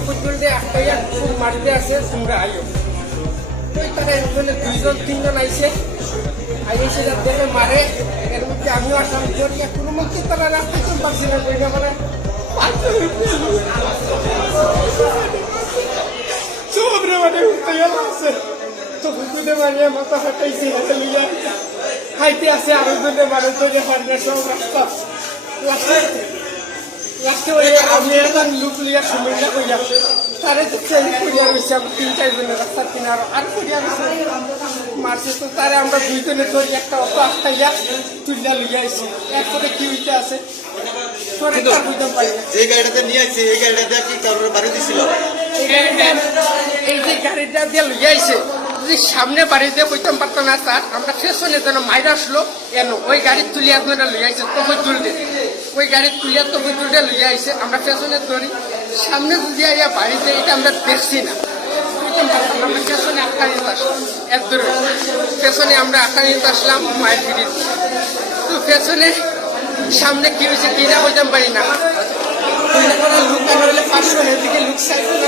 তখন চলতে একটাই মারিতে আছে তোমরা আইও তো তারা একজনে দুইজন তিনজন আইসে আইসে দেখে মারে এর মধ্যে আমিও আসলাম জড়িয়ে কোনো মধ্যে তারা রাস্তা চলতে পারছি না বইটা মানে sobre মানে উঠতে গেল আছে তো বুঝতে মারিয়ে মাথা ফাটাইছে হাতে লিয়া খাইতে আছে আরো জনে মানে তো যে পারবে সব রাস্তা লাস্টে ওই আমি এখন লুক লিয়া সময় কইয়া তারে তো চেঞ্জ করিয়া রয়েছে তিন চারজনের রাস্তার কিনার আর করিয়া রয়েছে মারছে তো তারে আমরা দুইজনে ধরি একটা অটো আটকাইয়া তুলিয়া লিয়া আইছি এরপরে কি হইতে আছে যে গাড়িটাতে নিয়ে আসছে এই গাড়িটাতে কি কারোর বাড়ি দিছিল এই যে গাড়িটা দিয়ে লিয়ে আইছে যদি সামনে বাড়ি দিয়ে বইতাম পারতাম না স্যার আমরা স্টেশনে যেন মাইরা আসলো এনো ওই গাড়ি তুলিয়া ধরে লিয়ে আইছে তখন তুলতে ওই গাড়ি তুলিয়া তখন তুলতে লিয়ে আইছে আমরা স্টেশনে ধরি সামনে যদি আইয়া বাড়িতে এটা আমরা দেখছি না আমরা স্টেশনে আটকা নিতে আসলাম এক দূরে স্টেশনে আমরা আটকা নিতে আসলাম মায়ের ফিরি তো স্টেশনে সামনে কি হয়েছে কি না বলতাম পারি না লুক হলে 500 এদিকে লুক সাইকেল